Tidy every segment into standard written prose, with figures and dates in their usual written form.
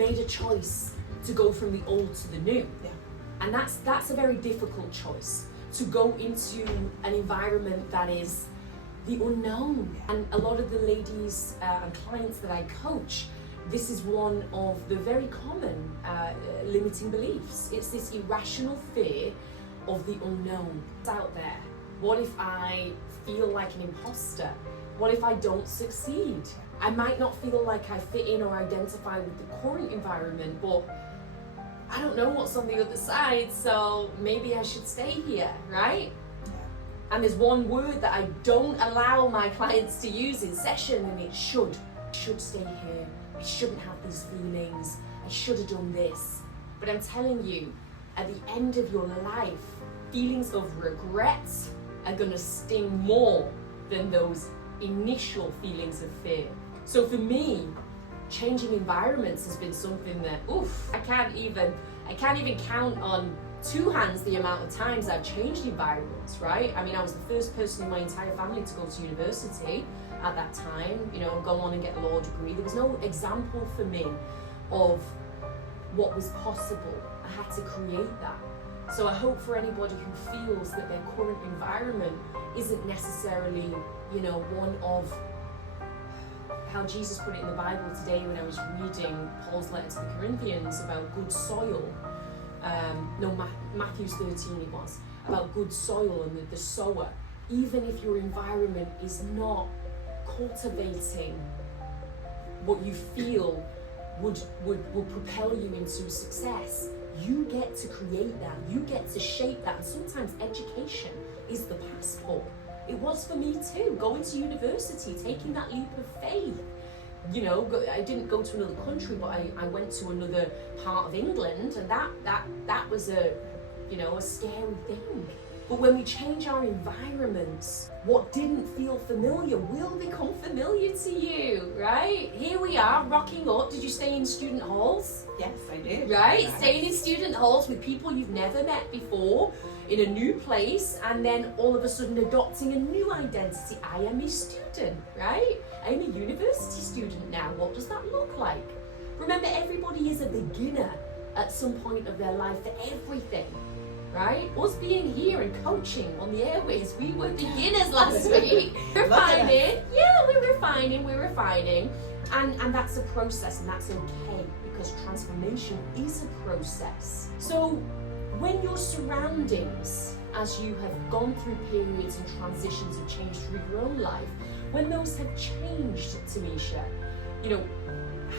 made a choice to go from the old to the new. Yeah. And that's a very difficult choice, to go into an environment that is the unknown. And a lot of the ladies and clients that I coach, this is one of the very common limiting beliefs. It's this irrational fear of the unknown. It's out there. What if I feel like an imposter? What if I don't succeed? I might not feel like I fit in or identify with the current environment, but I don't know what's on the other side, so maybe I should stay here, right? Yeah. And there's one word that I don't allow my clients to use in session, and it's should. I should stay here. I shouldn't have these feelings. I should have done this. But I'm telling you, at the end of your life, feelings of regret are gonna sting more than those initial feelings of fear. So for me, changing environments has been something that, I can't even count on two hands the amount of times I've changed environments, right? I mean, I was the first person in my entire family to go to university at that time, you know, and go on and get a law degree. There was no example for me of what was possible. I had to create that. So I hope for anybody who feels that their current environment isn't necessarily, you know, one of how Jesus put it in the Bible today when I was reading Paul's letter to the Corinthians about good soil. Matthew 13 it was, about good soil and the sower. Even if your environment is not cultivating what you feel would propel you into success, you get to create that, you get to shape that. And sometimes education is the passport. It was for me too, going to university, taking that leap of faith. You know, I didn't go to another country, but I went to another part of England, and that was a scary thing. But when we change our environments, what didn't feel familiar will become familiar to you, right? Here we are, rocking up. Did you stay in student halls? Yes, I did. Right? Yes. Staying in student halls with people you've never met before, in a new place, and then all of a sudden adopting a new identity. I am a student, right? I'm a university student now. What does that look like? Remember, everybody is a beginner at some point of their life for everything. Right? Us being here and coaching on the airways, we were beginners last week. We're refining. And that's a process, and that's okay, because transformation is a process. So when your surroundings, as you have gone through periods and transitions and changed through your own life, when those have changed, Timisha, you know,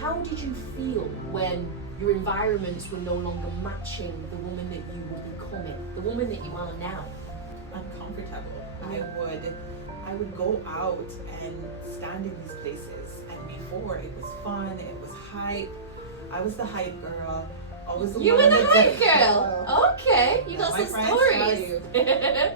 how did you feel when your environments were no longer matching the woman that you were becoming, the woman that you are now? Uncomfortable. I would go out and stand in these places, and before it was fun, it was hype. I was the hype girl. Always the you one were the hype girl. Okay, you got some stories.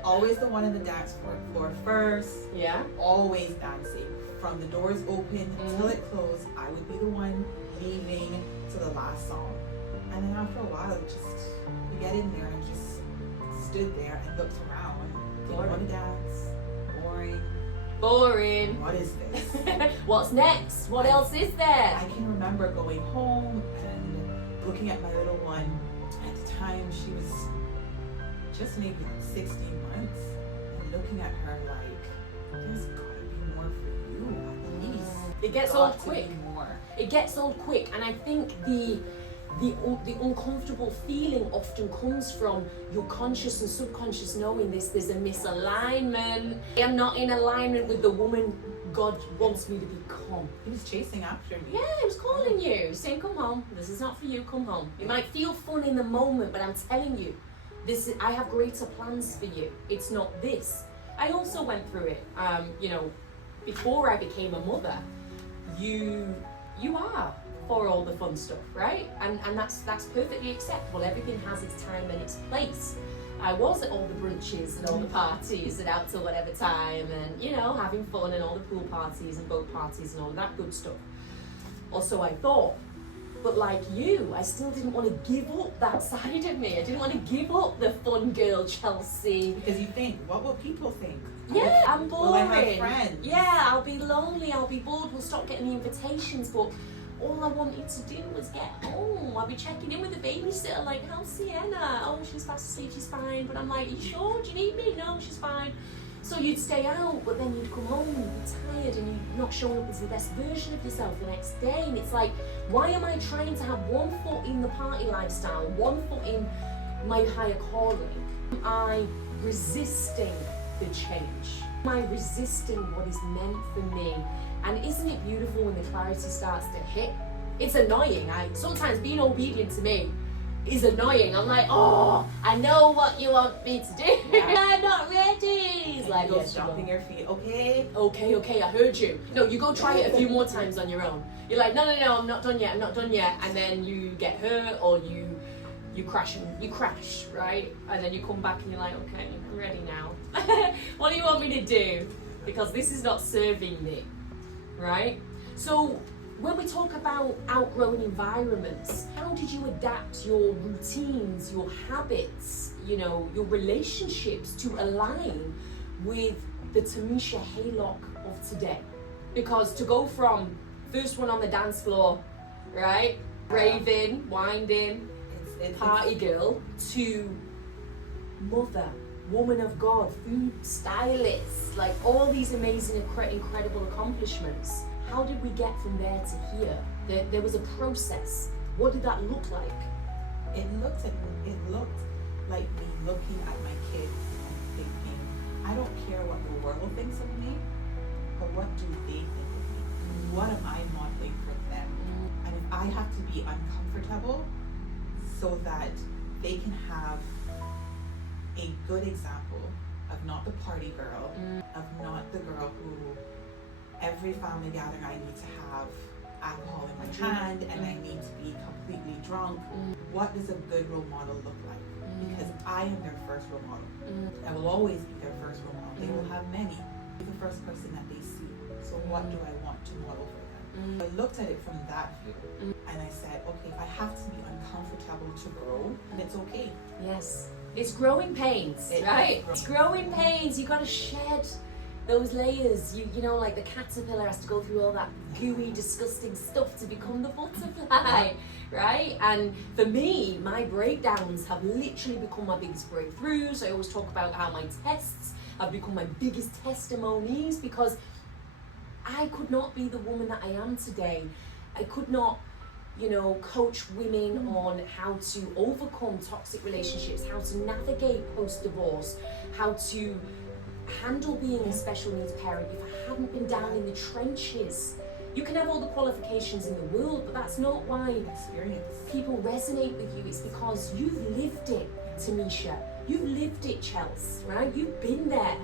Always the one in the dance floor first. Yeah. Always dancing. From the doors open until it closed, I would be the one leaving to the last song. And then after a while, you get in there and just stood there and looked around. Didn't want to dance. Boring. What is this? What's next? What else is there? I can remember going home and looking at my little one. At the time, she was just maybe 16 months, and looking at her like, there's gotta be more for you, at least. It gets old quick. It gets old quick, and I think the uncomfortable feeling often comes from your conscious and subconscious knowing there's a misalignment. I am not in alignment with the woman God wants me to become. He was chasing after me. Yeah, he was calling you, saying, come home. This is not for you, come home. It might feel fun in the moment, but I'm telling you, I have greater plans for you. It's not this. I also went through it. Before I became a mother, you are for all the fun stuff, right? And that's perfectly acceptable. Everything has its time and its place. I was at all the brunches and all the parties and out till whatever time, and having fun and all the pool parties and boat parties and all that good stuff. Also, I thought, but like you, I still didn't want to give up that side of me. I didn't want to give up the fun girl Chelsea. Because you think, what will people think? Yeah, I'm boring. Will I have friends? Yeah, I'll be lonely, I'll be bored, we'll stop getting the invitations. But all I wanted to do was get home. I'd be checking in with the babysitter, like, how's Sienna? Oh, she's fast asleep, she's fine. But I'm like, are you sure? Do you need me? No, she's fine. So you'd stay out, but then you'd come home and you'd be tired and you're not showing up as the best version of yourself the next day. And it's like, why am I trying to have one foot in the party lifestyle, one foot in my higher calling? Am I resisting the change? Am I resisting what is meant for me? And isn't it beautiful when the clarity starts to hit? It's annoying. Sometimes being obedient to me is annoying. I'm like, oh, I know what you want me to do. Yeah. I'm not ready. He's like, you're stomping your feet. Okay, I heard you. No, you go try it a few more times on your own. You're like, no, I'm not done yet. And then you get hurt or you crash, right? And then you come back and you're like, okay, I'm ready now. What do you want me to do? Because this is not serving me, right? So when we talk about outgrown environments, how did you adapt your routines, your habits, your relationships to align with the Timisha Haylock of today? Because to go from first one on the dance floor, right, raving, winding, party girl, to mother, woman of God, food stylist, like all these amazing, incredible accomplishments. How did we get from there to here? There was a process. What did that look like? It looked like me looking at my kids and thinking, I don't care what the world thinks of me, but what do they think of me? What am I modeling for them? And if I have to be uncomfortable so that they can have a good example of not the party girl, of not the girl who every family gathering I need to have alcohol in my hand and I need to be completely drunk. What does a good role model look like? Because I am their first role model. I will always be their first role model. They will have many. I'm the first person that they see. So what do I want to model for them? I looked at it from that view and I said, okay, if I have to be uncomfortable to grow, then it's okay. Yes. It's growing pains, right? It's growing pains. You gotta shed those layers. You know, like the caterpillar has to go through all that gooey, disgusting stuff to become the butterfly, right? And for me, my breakdowns have literally become my biggest breakthroughs. I always talk about how my tests have become my biggest testimonies, because I could not be the woman that I am today. I could not, coach women on how to overcome toxic relationships, how to navigate post-divorce, how to handle being a special needs parent if I hadn't been down in the trenches. You can have all the qualifications in the world, but that's not why people resonate with you. It's because you've lived it, Timisha. You've lived it, Chelsea, right? You've been there.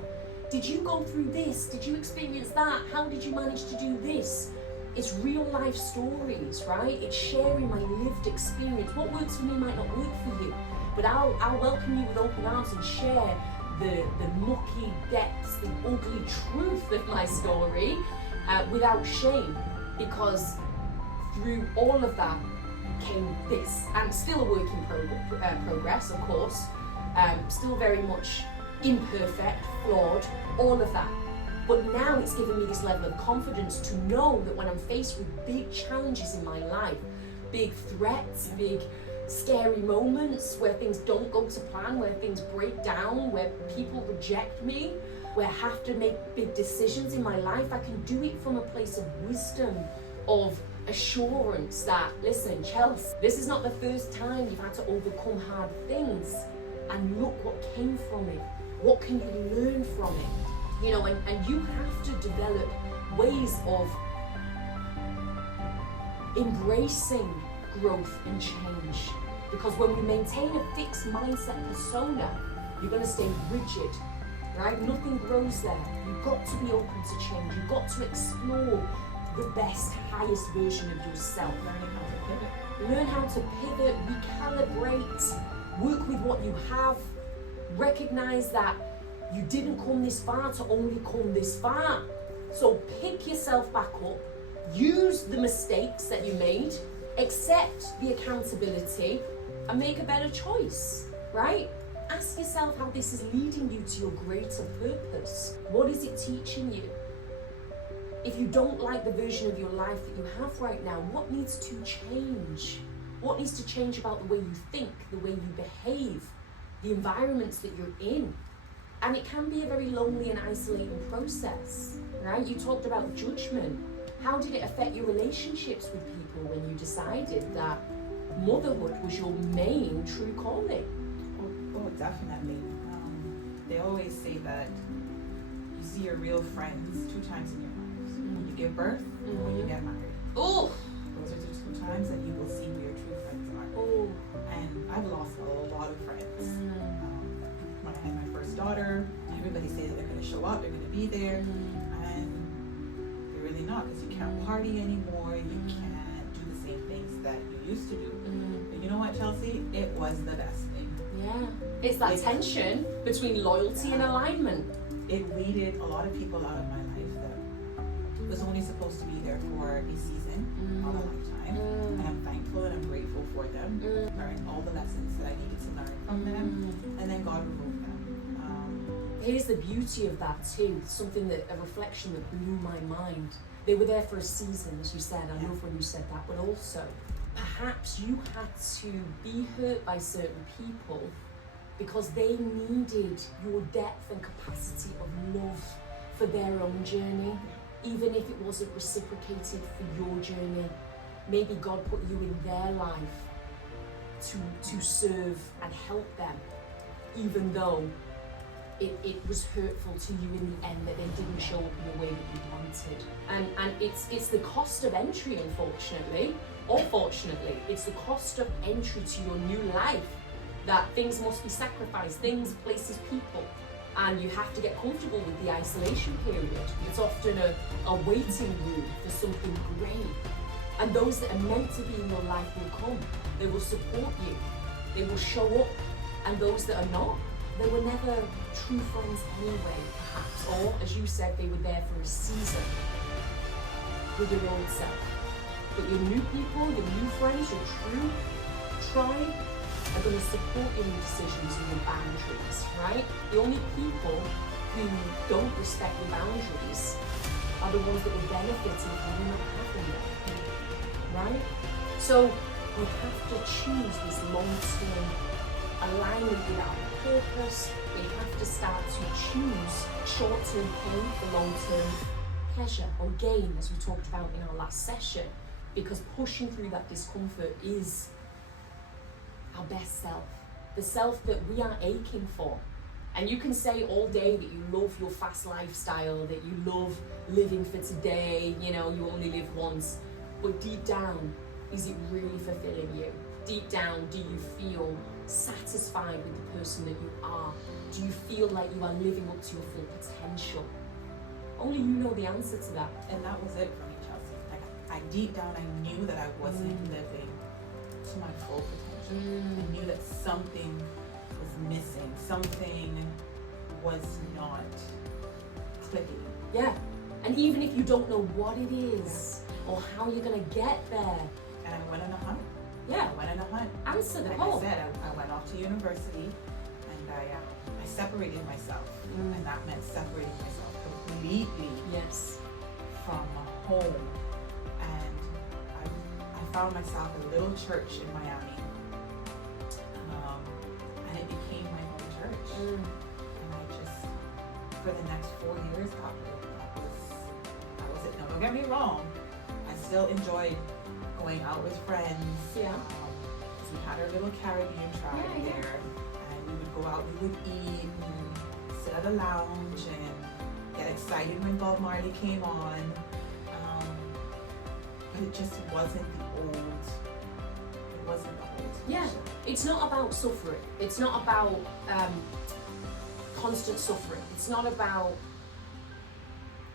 Did you go through this? Did you experience that? How did you manage to do this? It's real life stories, right? It's sharing my lived experience. What works for me might not work for you, but I'll welcome you with open arms and share the mucky depths, the ugly truth of my story without shame, because through all of that came this. And still a work in progress, of course, still very much imperfect, flawed, all of that. But now it's given me this level of confidence to know that when I'm faced with big challenges in my life, big threats, big scary moments where things don't go to plan, where things break down, where people reject me, where I have to make big decisions in my life, I can do it from a place of wisdom, of assurance that, listen, Chelsea, this is not the first time you've had to overcome hard things, and look what came from it. What can you learn from it? And you have to develop ways of embracing growth and change. Because when we maintain a fixed mindset persona, you're going to stay rigid, right? Nothing grows there. You've got to be open to change. You've got to explore the best, highest version of yourself. Learn how to pivot, recalibrate, work with what you have. Recognize that you didn't come this far to only come this far. So pick yourself back up, use the mistakes that you made, accept the accountability, and make a better choice, right? Ask yourself how this is leading you to your greater purpose. What is it teaching you? If you don't like the version of your life that you have right now, what needs to change? What needs to change about the way you think, the way you behave, the environments that you're in? And it can be a very lonely and isolating process, right? You talked about judgment. How did it affect your relationships with people when you decided that motherhood was your main true calling? Oh, definitely. They always say that you see your real friends 2 times in your lives. When you give birth and when you get married. Oh! Those are the 2 times that you will see who your true friends are. Oh. And I've lost a lot of friends. When I had my first daughter, everybody said that they're going to show up, they're going to be there. And they're really not, because you can't party anymore, you can't do the same things that you used to do. But you know what, Chelsea? It was the best thing. Yeah. It's that tension between loyalty and alignment. It weeded a lot of people out of my life that was only supposed to be there for a season, not a lifetime. And I'm thankful and I'm grateful for them. Learned all the lessons that I needed to learn from them, and then God removed them. Here's the beauty of that too, something that, a reflection that blew my mind. They were there for a season, as you said. I love when you said that, but also perhaps you had to be hurt by certain people because they needed your depth and capacity of love for their own journey, even if it wasn't reciprocated for your journey. Maybe God put you in their life to serve and help them, even though it was hurtful to you in the end that they didn't show up in the way that you wanted. And it's the cost of entry, unfortunately, or fortunately, it's the cost of entry to your new life that things must be sacrificed, things, places, people, and you have to get comfortable with the isolation period. It's often a waiting room for something great. And those that are meant to be in your life will come. They will support you. They will show up. And those that are not, they were never true friends anyway, perhaps. Or, as you said, they were there for a season with your old self. But your new people, your new friends, your true tribe are going to support your new decisions and your boundaries, right? The only people who don't respect your boundaries are the ones that will benefit from you not having them, right? So we have to choose this long-term alignment with our purpose. We have to start to choose short-term pain for long-term pleasure or gain, as we talked about in our last session, because pushing through that discomfort is our best self, the self that we are aching for. And you can say all day that you love your fast lifestyle, that you love living for today, you know, you only live once, but deep down, is it really fulfilling you? Deep down, do you feel satisfied with the person that you are? Do you feel like you are living up to your full potential? Only you know the answer to that. And that was it for me, Chelsea. Like, I deep down, I knew that I wasn't living to my full potential. I knew that something was missing. Something was not clicking. Yeah. And even if you don't know what it is or how you're going to get there. And I went on a hunt. Yeah. I went on a hunt. Answer the like call. I said, I went off to university and I separated myself. And that meant separating myself completely from home. And I found myself in a little church in Miami. And it became my home church. And I just, for the next 4 years, that was it. Now, don't get me wrong. I still enjoyed going out with friends. Yeah. We had our little Caribbean tribe there. And we would go out, we would eat, and sit at a lounge and get excited when Bob Marley came on. But it just wasn't the old. It wasn't the old. Yeah. It's not about suffering. It's not about constant suffering. It's not about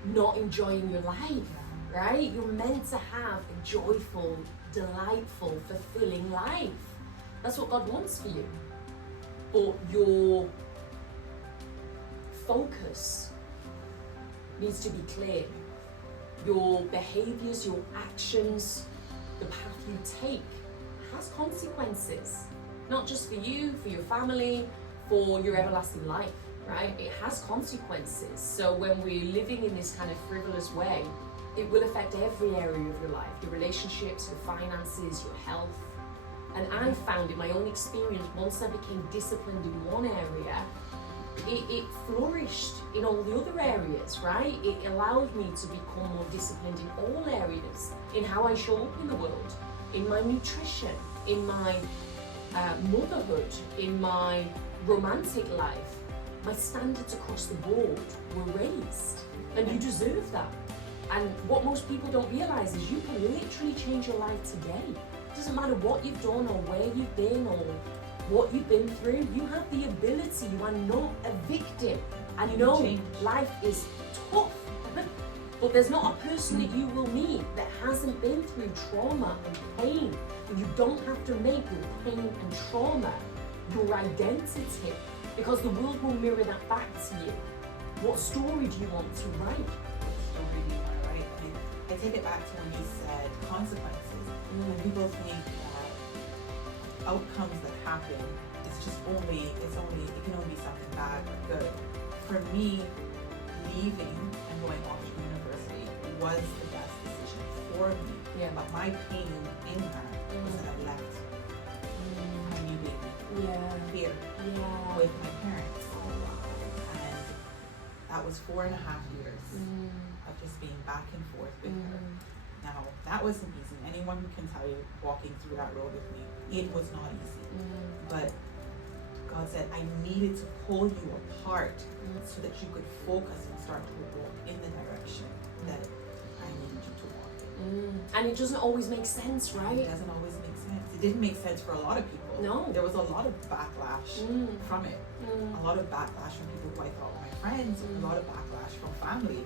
not enjoying your life, right? You're meant to have a joyful, delightful, fulfilling life. That's what God wants for you. But your focus needs to be clear. Your behaviors, your actions, the path you take has consequences. Not just for you, for your family, for your everlasting life, right? It has consequences. So when we're living in this kind of frivolous way, it will affect every area of your life, your relationships, your finances, your health. And I found in my own experience, once I became disciplined in one area, it flourished in all the other areas, right? It allowed me to become more disciplined in all areas, in how I show up in the world, in my nutrition, in my motherhood, in my romantic life. My standards across the board were raised, and you deserve that. And what most people don't realise is you can literally change your life today. It doesn't matter what you've done or where you've been or what you've been through. You have the ability. You are not a victim. And you know, life is tough. But there's not a person that you will meet that hasn't been through trauma and pain. And you don't have to make your pain and trauma your identity, because the world will mirror that back to you. What story do you want to write? What story do you want to write? I take it back to when you said consequences. When people think that outcomes that happen, it can only be something bad or good. For me, leaving and going off to university was the best decision for me. Yeah. But my pain in that was that I left my new baby here with my parents. And that was 4.5 years of just being back and forth with her. Now, that wasn't easy. Anyone who can tell you, walking through that road with me, it was not easy. But God said, I needed to pull you apart so that you could focus and start to walk in the direction that I needed you to walk in. And it doesn't always make sense, right? It doesn't always make sense. It didn't make sense for a lot of people. No. There was a lot of backlash from it. A lot of backlash from people who I thought were my friends, a lot of backlash from family.